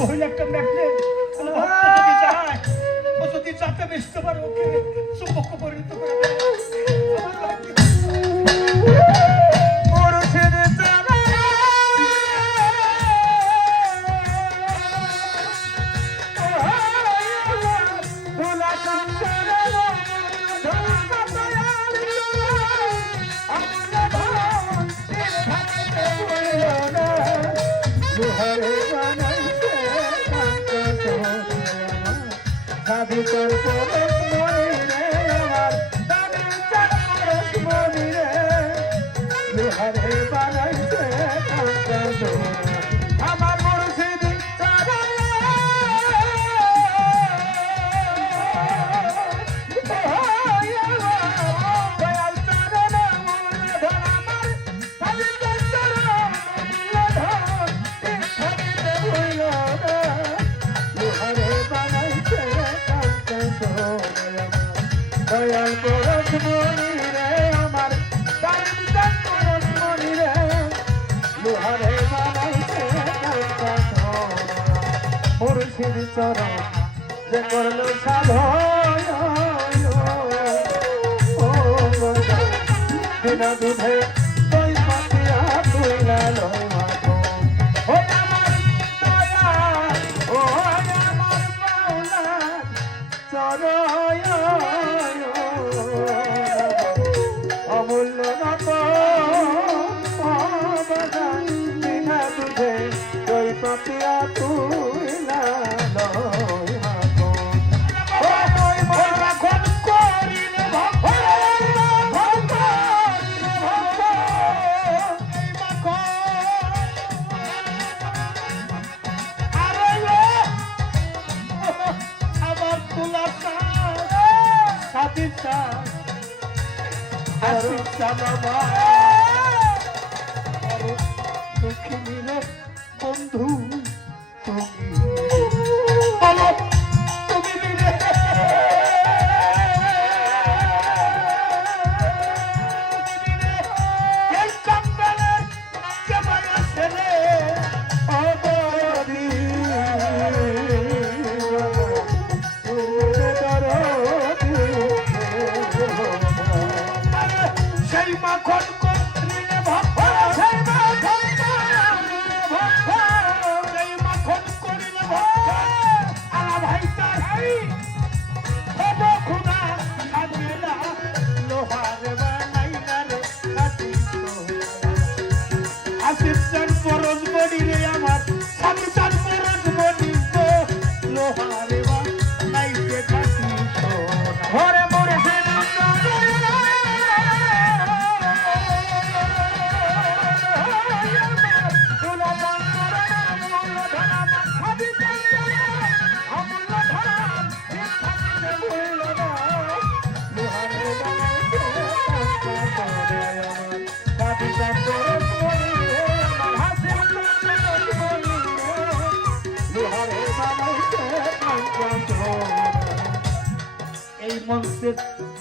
মহিলাটা দেখলে ও যদি যাতে বেসতে পারে ওকে চুম্বক পরিণত করে দেয়। যে করলো সাধন বিনা দুধে দই পাতিয়া তুই লালো ও আমার দয়া ও আমার মাওলা চরয় অমূল্য নত বিনা দুধে দই পাতিয়া তুই লালো বন্ধু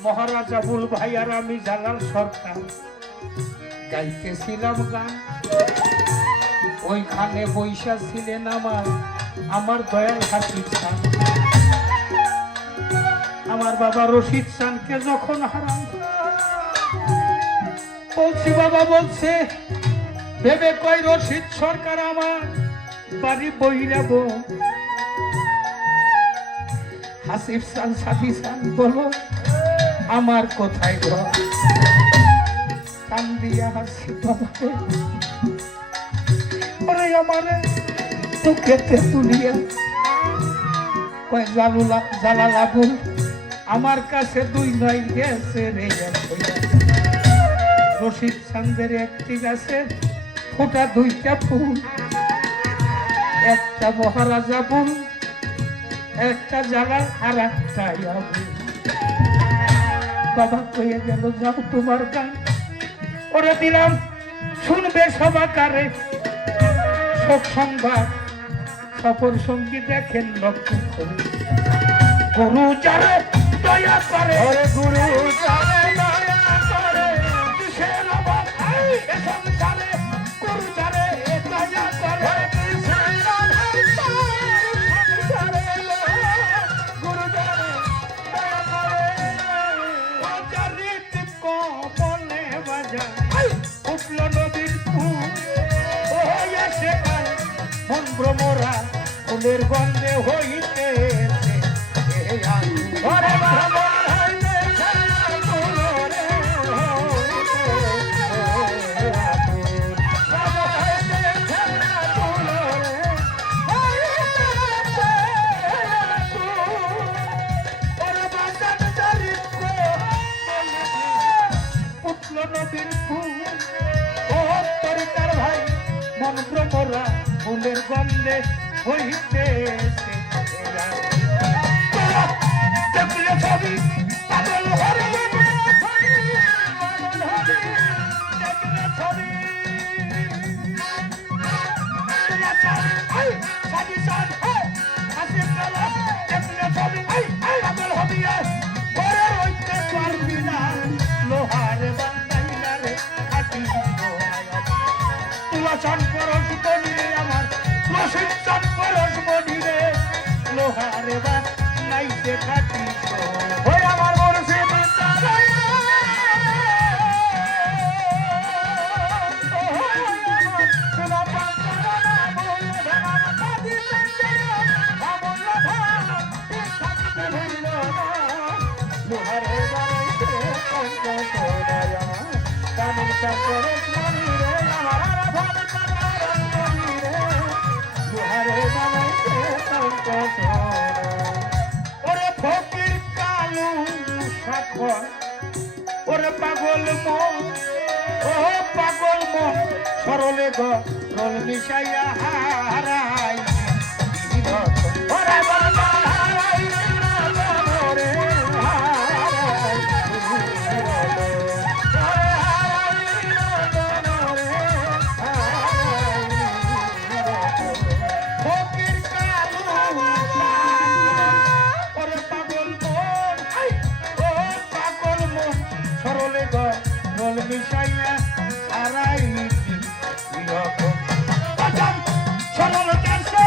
মহারাজা বুল ভাই আর আমি জালাল সরকার গাইতেছিলাম গান। ওইখানে বৈশা ছিলেন আমার দয়াল হাসিব খান। আমার বাবা রশিদ খানকে যখন হারাই বলছি, বাবা বলছে ভেবে কয় রশিদ সরকার আমার বাড়ি বইরাব। হাসিব খান সাথী খান বলো আমার কোথায় ঘর? কান দিয়া হাসি বাবা আমারে চোখেতে তুলিয়া কয় জালালাবুল আমার কাছে 2 নয় গেছে রে। রশিদ খানদের একটি গাছে ফোটা 2টা ফুল, একটা মহারাজা বুল, একটা জালাল আর একটা ইয়াবুল। বাবা কয়ে গেল যাও তোমার গান ওরা দিলাম শুনবে সবাকারে। শোক সংবাদ সফর সঙ্গী দেখেন লক্ষ্য করে। গুরু যারে দয়া করে, গুরু যারে দয়া করে, কিসের অভাব নাই এ সংসারে। গুরু যারে দয়া করে, কিসের অভাব নাই ভ্রমরা ফুলের গন্ধে হইতে ওরে ভ্রমর হইতেছে আকুল রে, নদীর ফুল ও তরিকার ভাই মন ভ্রমরা ফুলের গন্ধে হইতে ছবি পাগল হরে চান পরশ বনিরে আমার প্রশিক্ষণ পরশ বনিরে লোহারে বা নাইতে খাটি ওই আমার বরসে লোহারে বানাইতে কামিল চান পরশ বনিরে আমার ওরে ফকির কালু সাক্ষর ওরে পাগল মন ও পাগল মন সরলে গল মিশাইয়া হারাই ওরে হারাই ওরে মিশাইয়া হারাই সরল দেশে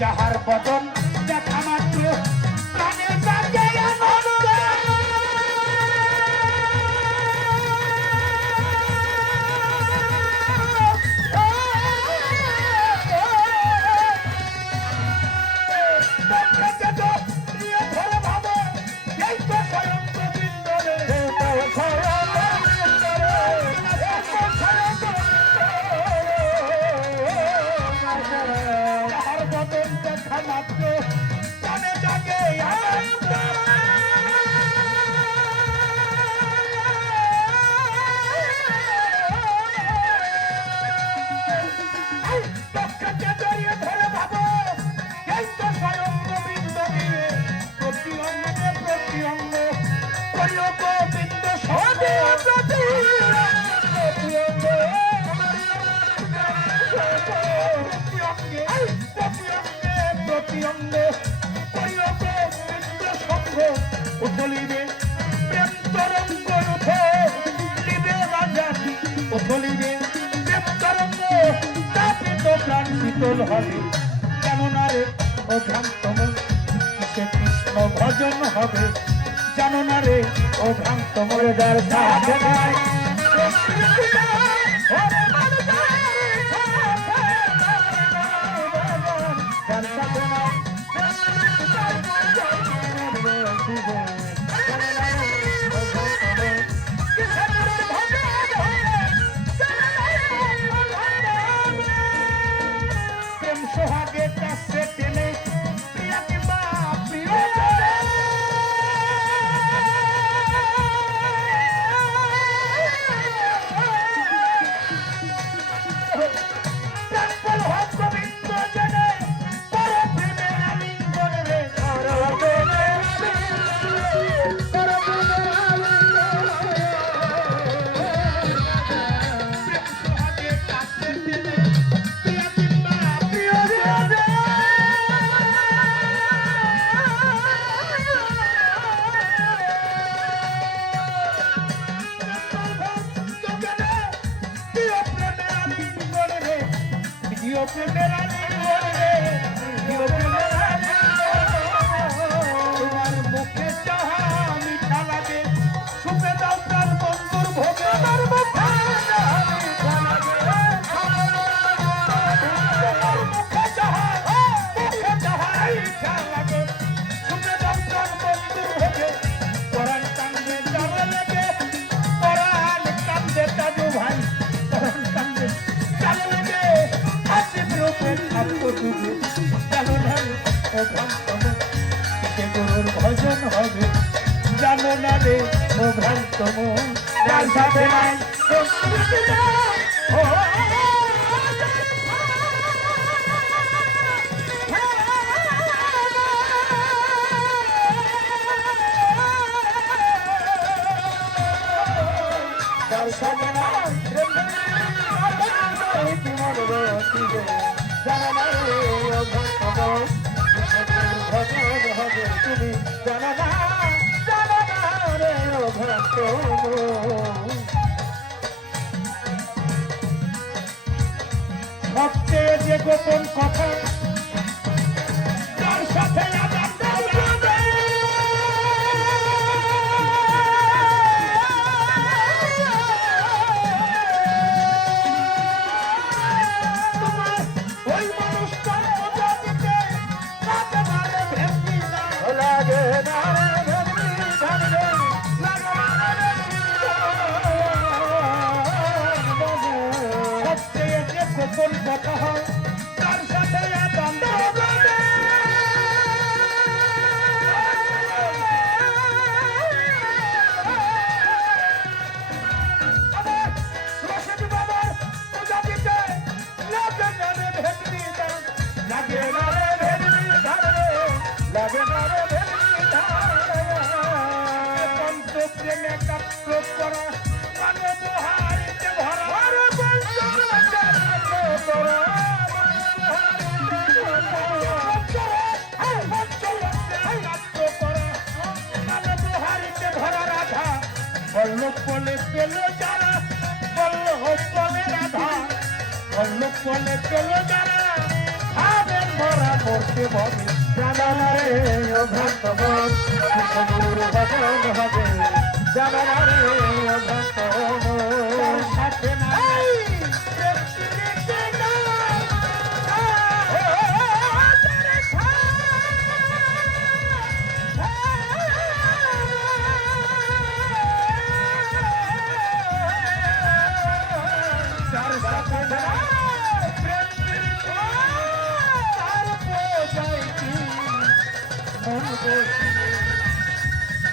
যাহার বদন দেখা মাত্র প্রাণে জাগে আনন্দ উঠলিবে প্রেম তরঙ্গ উঠলিবে রাজানি উঠলিবে প্রেম তরঙ্গ তাপিত প্রাণ শীতল হবে কেননা রে ও ভ্রান্তম সে কৃষ্ণ ভজন হবে জানো না রে ও ভ্রান্তম যার সাথে নাই প্রিয় প্রেমের রানী রে, প্রিয় প্রেমের রানী, তোমার মুখে চাহা মিঠা লাগে, সুপে দাও তার বন্ধুর ভোগে, আমার মুখে চাহা মিঠা লাগে, তোমার মুখে চাহা মিঠা লাগে, সুপে দাও তার বন্ধুর ভোগে, পরাণ কান্দে জ্বালা লাগে, পরাণ কান্দে দাদু ভাই, পরাণ কান্দে জ্বালা লাগে, হাসি রূপের আত্মটুকু জানো না ও ভ্রান্তম, সে গুরুর ভজন হবে জানো না রে ও ভ্রান্তম, যার সাথে নাই সংস্কৃতি নাই, ও যার সাথে নাই তোমার রতিবে জানো না রে ও ভ্রান্তম, ভজন হবে তুমি জানো না রে ও ভ্রান্তম। সবচেয়ে যে গোপন কথা যার সাথে আদান প্রদান, তোমার ওই মানুষটার মজা দিতে লাগে না রে ভেন্ডি ধান, লাগে না রে ভেন্ডি ধান রে, লাগে না রে ভেন্ডি ধান। সবচেয়ে যে গোপন কথা হয় তার সাথে আদান প্রদান, আমার রশিদ বাবার পূজা দিতে লাগে না রে ভেন্ডি ধান, লাগে না রে ভেন্ডি ধান রে, লাগে না রে ভেন্ডি ধান। পঞ্চপ্রেমে কাত্র করা মানে বহারিতে ভরা, আরে পঞ্চপ্রেমে কাত্র করা বল্লভ বলে পেল যারা, বল্লভ বলে রাধা, বল্লভ বলে পেল যারা, ভাবের ভরা করতে বলে জানা না রে ও ভ্রান্তম, গুরুর ভজন হবে জানা না রে ও ভ্রান্তম, সাথে নাই প্রেম প্রীতি নাই, যার সাথে নাই প্রেম প্রীতি তার বোঝাই কি মন বসিয়ে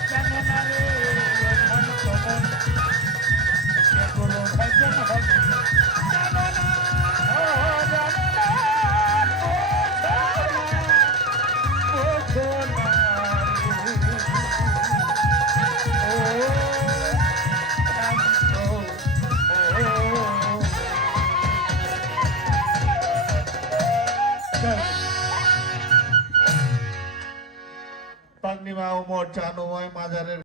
জানো না রে ও ভ্রান্তম, সে গুরু ভজন হবে জানো না, ও জানো না, বোঝো না, ও ভ্রান্ত, পাগনিমা উমর চানুময় মাজারের